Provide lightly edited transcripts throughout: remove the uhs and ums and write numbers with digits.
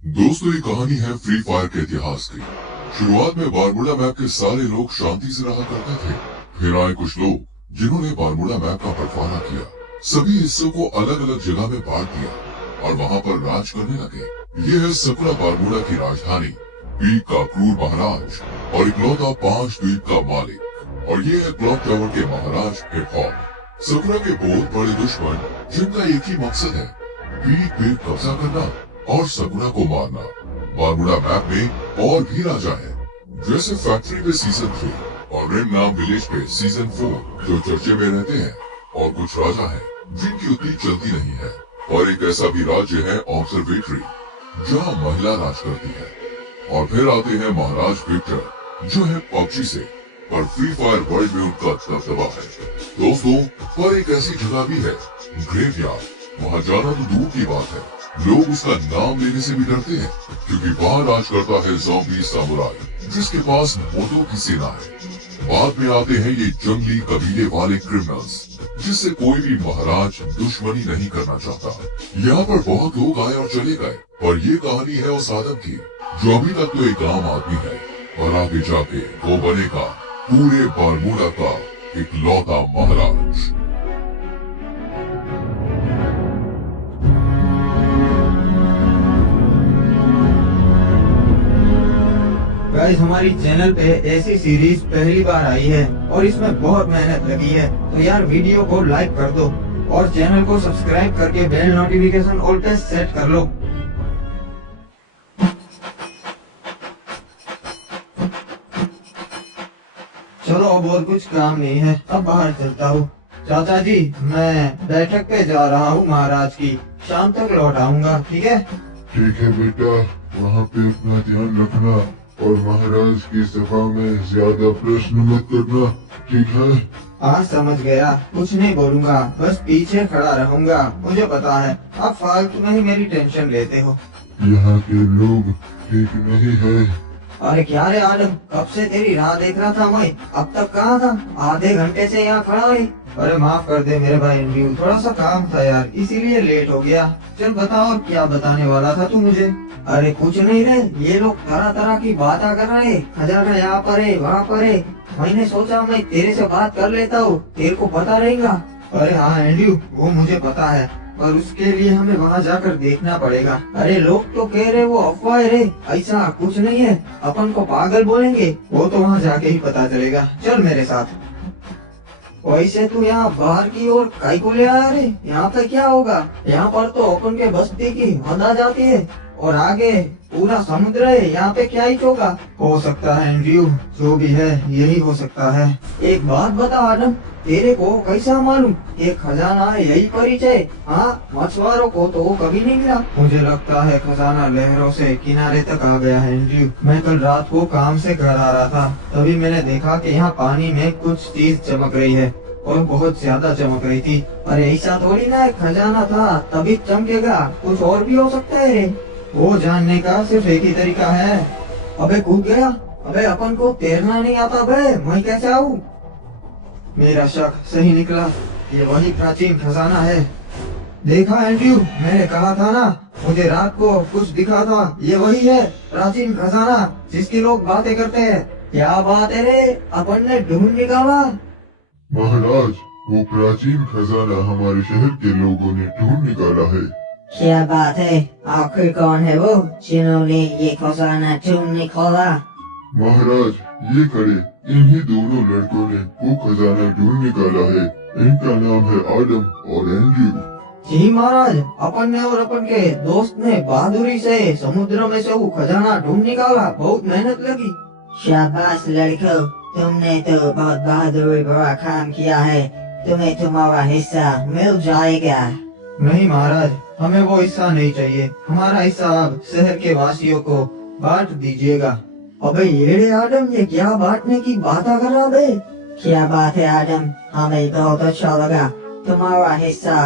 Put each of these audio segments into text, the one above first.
दोस्तों, ये कहानी है फ्री फायर के इतिहास की। शुरुआत में बारमूडा मैप के सारे लोग शांति से रहा करते थे। फिर आए कुछ लोग जिन्होंने बारमूडा मैप का बंटवारा किया, सभी हिस्सों को अलग अलग जगह में बांट दिया और वहाँ पर राज करने लगे। ये है सकुरा, बारमूडा की राजधानी, द्वीप का क्रूर महाराज और इकलौता 5 द्वीप का मालिक। और ये है क्लॉक टावर के महाराज हिप-हॉप। सकुरा के बहुत बड़े दुश्मन जिनका एक ही मकसद है, द्वीप पे कब्जा करना और सकुरा को मारना। बारमूडा मैप में और भी राजा है, जैसे फैक्ट्री पे सीजन 3 और रेड नाम विलेज पे सीजन 4 जो चर्चे में रहते हैं। और कुछ राजा हैं जिनकी उतनी चलती नहीं है। और एक ऐसा भी राज्य है ऑब्जर्वेटरी, जहाँ महिला राज करती है। और फिर आते हैं महाराज विक्टर, जो है पबजी से, पर फ्री फायर वर्ल्ड में उनका दबदबा है। दोस्तों, पर एक ऐसी जगह भी है, ग्रेवयार्ड। वहाँ जाना तो दूर की बात है, लोग उसका नाम लेने से भी डरते हैं, क्योंकि वहाँ राज करता है ज़ॉम्बी सामुराई, जिसके पास मोटो की सेना है। बाद में आते हैं ये जंगली कबीले वाले क्रिमिनल्स, जिससे कोई भी महाराज दुश्मनी नहीं करना चाहता। यहाँ पर बहुत लोग आए और चले गए, पर ये कहानी है उस आदम की, जो अभी तक तो एक आम आदमी है, और आगे जाके वो बनेगा पूरे बारमूडा का इकलौता महाराज। गाइस, हमारी चैनल पे ऐसी सीरीज पहली बार आई है और इसमें बहुत मेहनत लगी है, तो यार वीडियो को लाइक कर दो और चैनल को सब्सक्राइब करके बेल नोटिफिकेशन ऑल पे सेट कर लो। चलो, अब और कुछ काम नहीं है, अब बाहर चलता हूँ। चाचा जी, मैं बैठक पे जा रहा हूँ महाराज की, शाम तक लौट आऊंगा, ठीक है? ठीक है बेटा, वहाँ पे अपना ध्यान रखना और महाराज की सभा में ज्यादा प्रश्न मत करना, ठीक है? हाँ, समझ गया, कुछ नहीं बोलूंगा, बस पीछे खड़ा रहूंगा। मुझे पता है आप फालतू में ही मेरी टेंशन लेते हो। यहाँ के लोग ठीक नहीं है। अरे क्या रे आदम, कब से तेरी राह देख रहा था मैं, अब तक कहाँ था? आधे घंटे से यहाँ खड़ा है। अरे माफ कर दे मेरे भाई एंड्रयू, थोड़ा सा काम था यार, इसीलिए लेट हो गया। चल बताओ, क्या बताने वाला था तू मुझे? अरे कुछ नहीं रे, ये लोग तरह तरह की बातें कर रहे हैं, खजाना यहाँ पर है, वहाँ पर है। मैंने सोचा मैं तेरे से बात कर लेता हूँ, तेरे को पता रहेगा। अरे हाँ एंड्रयू, वो मुझे पता है, पर उसके लिए हमें वहाँ जाकर देखना पड़ेगा। अरे लोग तो कह रहे वो अफवाह है रे, ऐसा कुछ नहीं है, अपन को पागल बोलेंगे, वो तो वहाँ जाके ही पता चलेगा। चल मेरे साथ। वैसे तू यहाँ बाहर की ओर काहे को ले आया रे? यहाँ पे क्या होगा? यहाँ पर तो अपन के बस्ती की हद आ जाती है और आगे पूरा समुद्र है, यहाँ पे क्या ही होगा? हो सकता है एंड्रयू, जो भी है यही हो सकता है। एक बात बता आदम, तेरे को कैसा मालूम ये खजाना यही परिचय? हाँ, मछुआरों को तो कभी नहीं मिला। मुझे लगता है खजाना लहरों से किनारे तक आ गया है एंड्रयू। मैं कल रात को काम से घर आ रहा था, तभी मैंने देखा कि यहाँ पानी में कुछ चीज चमक रही है और बहुत ज्यादा चमक रही थी। अरे ऐसा थोड़ी ना है, खजाना था तभी चमकेगा, कुछ और भी हो सकता है रे। वो जानने का सिर्फ एक ही तरीका है। अबे कूद गया। अबे अपन को तैरना नहीं आता बे, मैं कैसे आऊँ? मेरा शक सही निकला, ये वही प्राचीन खजाना है। देखा एंड्रयू, मैंने कहा था ना, मुझे रात को कुछ दिखा था, ये वही है प्राचीन खजाना जिसकी लोग बातें करते हैं। क्या बात है रे, अपन ने ढूंढ निकाला। महाराज, वो प्राचीन खजाना हमारे शहर के लोगों ने ढूंढ निकाला है। क्या बात है? आखिर कौन है वो जिन्होंने ये खजाना ढूंढ निकाला? महाराज, ये खड़े इन्हीं दोनों लड़कों ने वो खजाना ढूंढ निकाला है। इनका नाम है आदम और एंड्रयू। जी महाराज, अपन ने और अपन के दोस्त ने बहादुरी से समुद्र में से वो खजाना ढूंढ निकाला, बहुत मेहनत लगी। शाबाश लड़कों, तुमने तो बहुत बहादुरी भरा काम किया है, तुम्हें तुम्हारा हिस्सा मिल जाएगा। नहीं महाराज, हमें वो हिस्सा नहीं चाहिए, हमारा हिस्सा आप शहर के वासियों को बांट दीजिएगा। अबे ये आदम, ये क्या बांटने की बात कर रहा बे? क्या बात है आदम, हमें बहुत अच्छा लगा, तुम्हारा हिस्सा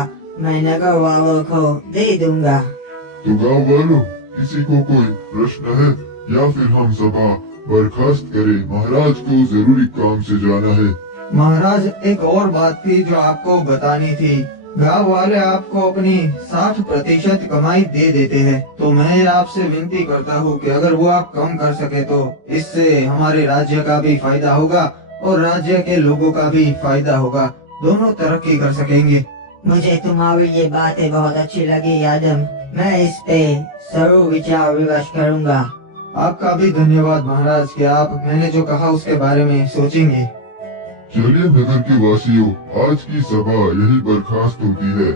मैं नगर वालों को दे दूंगा। तो गाँव वालों, किसी को कोई प्रश्न है या फिर हम सभा बर्खास्त करें? महाराज को जरूरी काम से जाना है। महाराज, एक और बात थी जो आपको बतानी थी। गांव वाले आपको अपनी 60% कमाई दे देते हैं, तो मैं आपसे विनती करता हूँ कि अगर वो आप कम कर सके तो इससे हमारे राज्य का भी फायदा होगा और राज्य के लोगों का भी फायदा होगा, दोनों तरक्की कर सकेंगे। मुझे तुम्हारी ये बातें बहुत अच्छी लगी आदम। मैं इस पे जरूर विचार विमर्श करूंगा। आपका भी धन्यवाद महाराज कि आप मैंने जो कहा उसके बारे में सोचेंगे। चलिए नगर के वासियों, आज की सभा यही बर्खास्त होती है।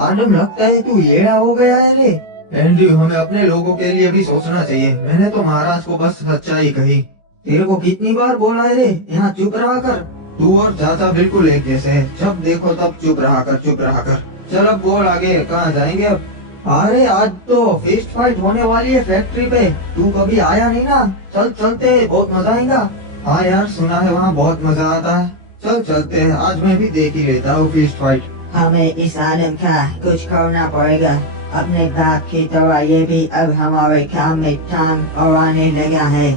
आदम, लगता है तू येड़ा हो गया है रे। एंड्रयू, हमें अपने लोगों के लिए भी सोचना चाहिए। मैंने तो महाराज को बस सच्चाई कही। तेरे को कितनी बार बोला है रे, यहाँ चुप रहा कर। तू और चाचा बिल्कुल एक जैसे है, जब देखो तब चुप रहा कर, चुप रहा कर। चल अब बोल आगे, कहाँ जाएंगे अब? अरे आज तो फिस्ट फाइट होने वाली है फैक्ट्री पे, तू कभी आया नहीं ना। चल चलते, बहुत मजा आएगा। हाँ यार, सुना है वहाँ बहुत मजा आता है। चल चलते हैं, आज मैं भी देख ही लेता हूँ फिस्ट फाइट। हमें इस आदम का कुछ करना पड़ेगा। अपने बाप की तरह ये भी अब हमारे काम में टांग अड़ाने लगा है।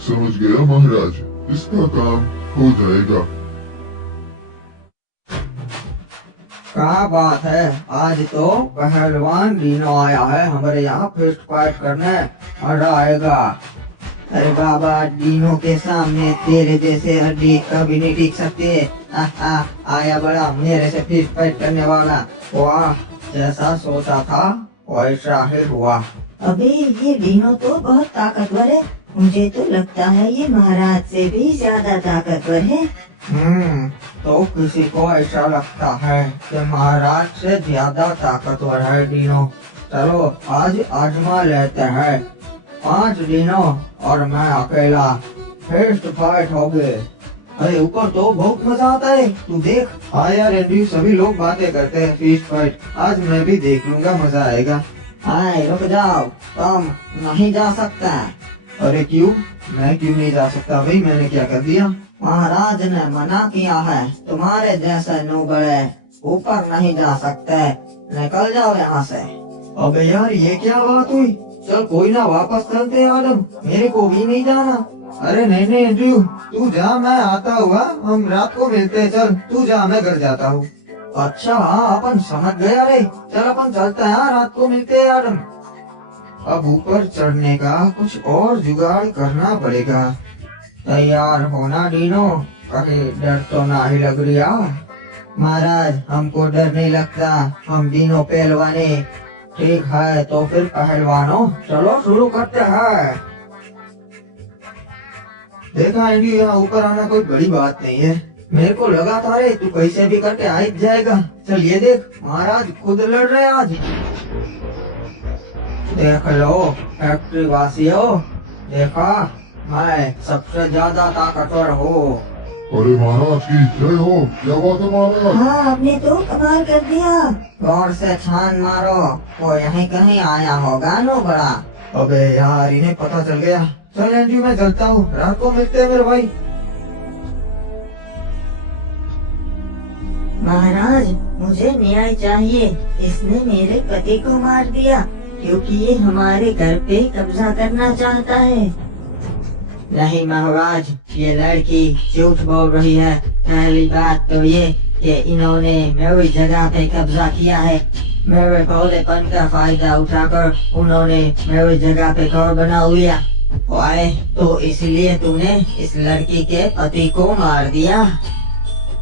समझ गया महाराज, इसका काम हो जाएगा। क्या बात है, आज तो पहलवान डीनो आया है हमारे यहाँ फिस्ट फाइट करने, मजा आएगा। अरे बाबा, डीनो के सामने तेरे जैसे हड्डी कभी नहीं टिक सकते। आया बड़ा मेरे से फिस्ट फाइट करने वाला। वाह, जैसा सोचा था वैसा ही हुआ। अबे ये डीनो तो बहुत ताकतवर है। मुझे तो लगता है ये महाराज से भी ज्यादा ताकतवर है। तो किसी को ऐसा लगता है कि महाराज से ज्यादा ताकतवर है डीनो। चलो आज आजमा लेते हैं। 5 डीनो और मैं अकेला, फिस्ट फाइट हो गए। अरे ऊपर तो बहुत मजा आता है, तू देख। हाँ यार एंड्रयू, सभी लोग बातें करते हैं फिस्ट फाइट, आज मैं भी देख लूंगा, मजा आएगा। हाय रुक जाओ, तुम नहीं जा सकता। अरे क्यों? मैं क्यों नहीं जा सकता भाई, मैंने क्या कर दिया? महाराज ने मना किया है, तुम्हारे जैसे नूबड़े ऊपर नहीं जा सकते। निकल जाओ यहाँ से। अबे यार, ये क्या बात हुई? चल कोई ना, वापस चलते हैं आदम, मेरे को भी नहीं जाना। अरे नहीं नहीं एंड्रयू, तू जा, मैं आता हुआ, हम रात को मिलते हैं। चल तू जा, मैं घर जाता हूँ। अच्छा हाँ, अपन समझ गया रे। चल अपन चलते हैं, रात को मिलते हैं आदम। अब ऊपर चढ़ने का कुछ और जुगाड़ करना पड़ेगा। तैयार होना डीनो, कहीं डर तो ना ही लग रहा? महाराज, हमको डर नहीं लगता, हम डीनो पहलवाने। ठीक है, तो फिर पहलवानों चलो शुरू करते हैं। देखा एंड्रयू, यहाँ ऊपर आना कोई बड़ी बात नहीं है। मेरे को लगा था रे तू कैसे भी करके आ ही जाएगा। चल ये देख, महाराज खुद लड़ रहे आज। देख लो फैक्ट्री वासियों, देखा मैं सबसे ज्यादा ताकतवर हूँ। अरे महाराज की जय हो, क्या बात है महाराज? हाँ, आपने तो कमाल कर दिया। गौर से छान मारो, वो यहीं कहीं आया होगा नो बड़ा। अबे यार, इन्हें पता चल गया। चल एंड्रयू, मैं चलता हूँ, रात को मिलते हैं मेरे भाई। महाराज, मुझे न्याय चाहिए। इसने मेरे पति को मार दिया क्योंकि ये हमारे घर पे कब्जा करना चाहता है। नहीं महाराज, ये लड़की झूठ बोल रही है। पहली बात तो ये कि इन्होंने मेरी जगह पे कब्जा किया है। मेरे भोलेपन का फायदा उठाकर उन्होंने मेरी जगह पे घर बना लिया। ओए, तो इसलिए तूने इस लड़की के पति को मार दिया।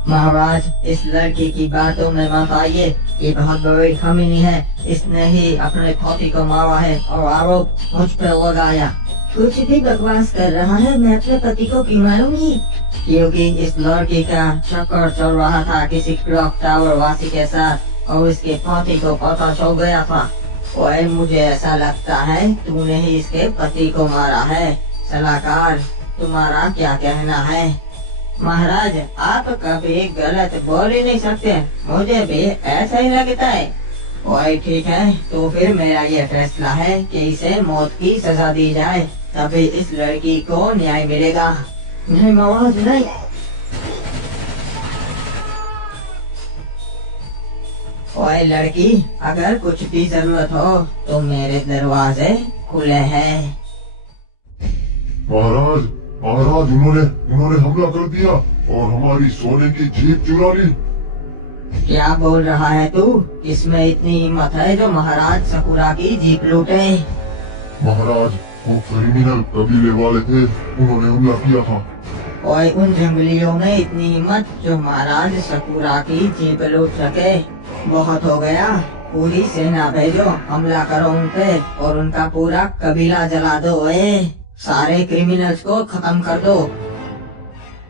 महाराज, इस लड़की की बातों में मत आइए, ये बहुत बड़ी कमीनी है। इसने ही अपने पति को मारा है और आरोप मुझ पर लगाया। कुछ भी बकवास कर रहा है, मैं अपने पति को क्यों मारूंगी? क्योंकि इस लड़की का चक्कर चल रहा था किसी क्लॉक टावर वासी के साथ और इसके पति को पता चल गया था। ओए, मुझे ऐसा लगता है तूने ही इसके पति को मारा है। सलाहकार, तुम्हारा क्या कहना है? महाराज, आप कभी गलत बोल ही नहीं सकते, मुझे भी ऐसा ही लगता है। ओए ठीक है, तो फिर मेरा ये फैसला है कि इसे मौत की सजा दी जाए, तभी इस लड़की को न्याय मिलेगा। नहीं महाराज, नहीं। ओए लड़की, अगर कुछ भी जरूरत हो तो मेरे दरवाजे खुले हैं। महाराज, महाराज, उन्होंने हमला कर दिया और हमारी सोने की जीप चुरा ली। क्या बोल रहा है तू? इसमें इतनी हिम्मत है जो महाराज सकुरा की जीप लूटे? महाराज, वो क्रिमिनल कबीले वाले थे, उन्होंने हमला किया था। और उन जंगलियों में इतनी हिम्मत जो महाराज सकुरा की जीप लूट सके? बहुत हो गया, पूरी सेना भेजो, हमला करो उन पे और उनका पूरा कबीला जला दो। सारे क्रिमिनल्स को खत्म कर दो।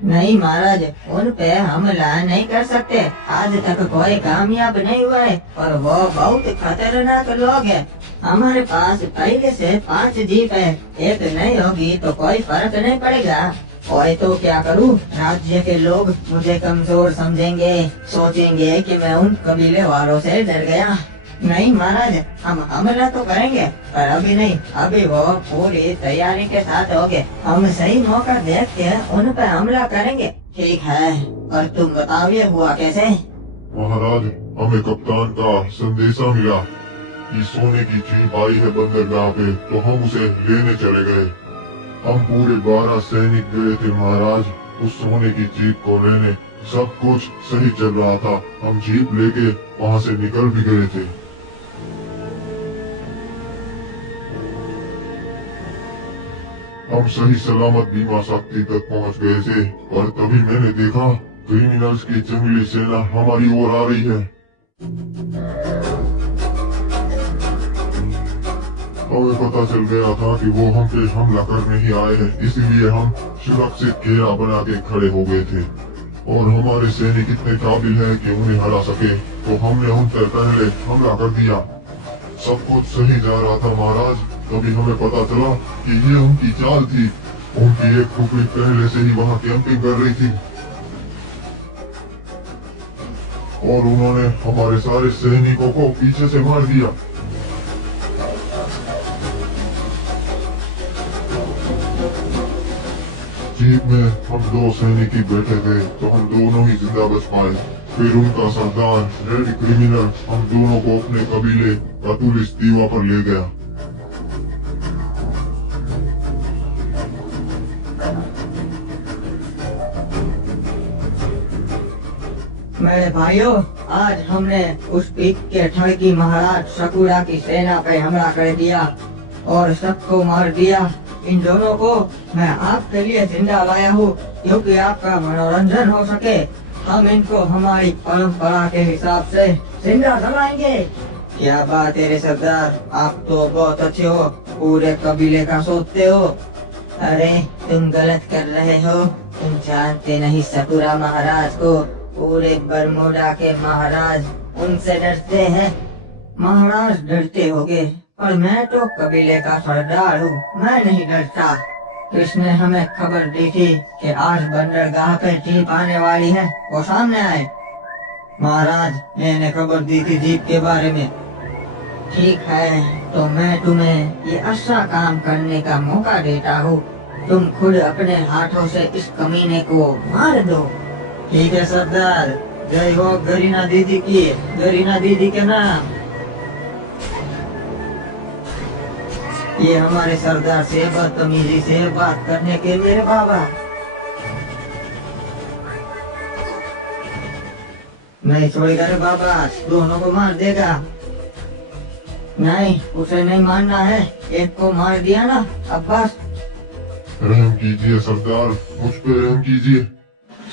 नहीं महाराज, उन पे हमला नहीं कर सकते। आज तक कोई कामयाब नहीं हुआ है और वो बहुत खतरनाक लोग हैं। हमारे पास पहले से 5 जीप है, एक नहीं होगी तो कोई फर्क नहीं पड़ेगा। और तो क्या करूं? राज्य के लोग मुझे कमजोर समझेंगे, सोचेंगे कि मैं उन कबीले वालों से डर गया। नहीं महाराज, हम हमला तो करेंगे पर अभी नहीं, अभी वो पूरी तैयारी के साथ होंगे। हम सही मौका देख के उन पर हमला करेंगे। ठीक है, और तुम बताओ ये हुआ कैसे? महाराज, हमें कप्तान का संदेशा मिला कि सोने की जीप आई है बंदरगाह पे, तो हम उसे लेने चले गए। हम पूरे 12 सैनिक गए थे महाराज उस सोने की जीप को लेने। सब कुछ सही चल रहा था, हम जीप लेके वहाँ से निकल भी गए थे। हम सही सलामत बीमा शक्ति तक पहुँच गए थे, और तभी मैंने देखा क्रिमिनल्स की जंगली सेना हमारी ओर आ रही है। हमें पता चल गया था कि वो हम पे हमला करने ही आए हैं, इसलिए हम सुरक्षित घेरा बना के खड़े हो गए थे। और हमारे सैनिक इतने काबिल हैं कि उन्हें हरा सके, तो हमने उन पर पहले हमला कर दिया। सब कुछ सही जा रहा था महाराज, तभी हमें पता चला कि ये उनकी चाल थी। उनकी एक टुकड़ी पहले से ही वहाँ कैंपिंग कर रही थी और उन्होंने हमारे सारे सैनिकों को पीछे से मार दिया। जीप में हम 2 सैनिक ही बैठे थे, तो हम दोनों ही जिंदा बच पाए। फिर उनका सरदार रेड क्रिमिनल हम दोनों को अपने कबीले कतुलिस दीवा पर ले गया। मेरे भाइयों, आज हमने उस पीक के ठगी महाराज सकुरा की सेना पे हमला कर दिया और सबको मार दिया। इन दोनों को मैं आपके लिए जिंदा लाया हूँ, क्योंकि आपका मनोरंजन हो सके। हम इनको हमारी परंपरा के हिसाब से जिंदा जलाएंगे। क्या बात है रे सरदार, आप तो बहुत अच्छे हो, पूरे कबीले का सोचते हो। अरे तुम गलत कर रहे हो, तुम जानते नहीं सकुरा महाराज को। पूरे बरमोडा के महाराज उनसे डरते हैं। महाराज डरते होगे, पर मैं तो कबीले का सरदार हूँ, मैं नहीं डरता। किसने हमें खबर दी थी कि आज बंदरगाह पे जीप आने वाली है? वो सामने आए। महाराज, मैंने खबर दी थी जीप के बारे में। ठीक है, तो मैं तुम्हें ये अच्छा काम करने का मौका देता हूँ। तुम खुद अपने हाथों से इस कमीने को मार दो। ठीक है सरदार, जय हो गरीना दीदी की, गरीना दीदी के नाम। ये हमारे सरदार से बदतमीजी से बात करने के मेरे बाबा। नहीं छोड़ेगा रे बाबा, दोनों को मार देगा। नहीं, उसे नहीं मारना है, एक को मार दिया ना, अब बस। रहम कीजिए सरदार, मुझ पे रहम कीजिए।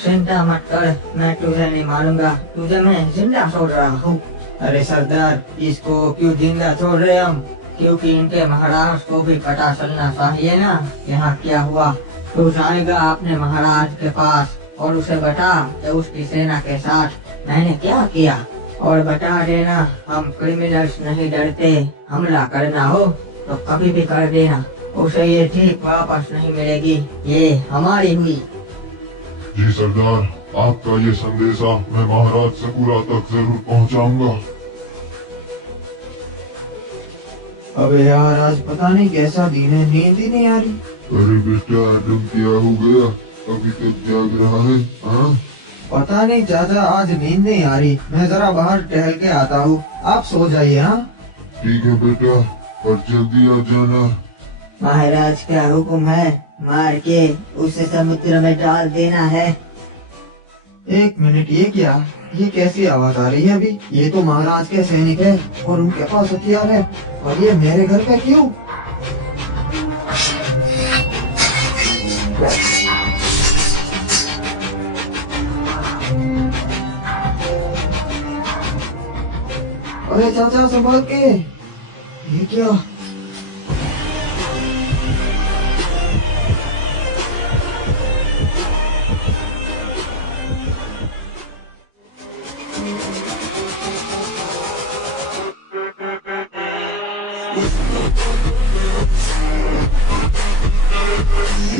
चिंता मत कर, मैं तुझे नहीं मारूंगा, तुझे मैं जिंदा छोड़ रहा हूँ। अरे सरदार, इसको क्यों जिंदा छोड़ रहे हम? क्योंकि इनके महाराज को भी पता चलना चाहिए ना यहाँ क्या हुआ। तू जाएगा अपने महाराज के पास और उसे बता कि उसकी सेना के साथ मैंने क्या किया, और बता देना हम क्रिमिनल्स नहीं डरते, हमला करना हो तो कभी भी कर देना, उसे ये जीप वापस नहीं मिलेगी, ये हमारी हुई। जी सरदार, आपका ये संदेशा मैं महाराज सकुरा तक जरूर पहुंचाऊंगा। अबे यार, आज पता नहीं कैसा दिन है, नींद ही नहीं आ रही। अरे बेटा, तुम क्या हो गया, अभी तक जाग रहा है? हाँ? पता नहीं चाचा, आज नींद नहीं आ रही, मैं जरा बाहर टहल के आता हूँ, आप सो जाइए। हाँ ठीक है बेटा, पर जल्दी आ जाना। महाराज का हुक्म है, मार के उसे समुद्र में डाल देना है। एक मिनट, ये क्या? ये कैसी आवाज आ रही है अभी? ये तो महाराज के सैनिक है और उनके पास हथियार है, और ये मेरे घर पे क्यों? अरे चाचा संभाल के, ये क्या?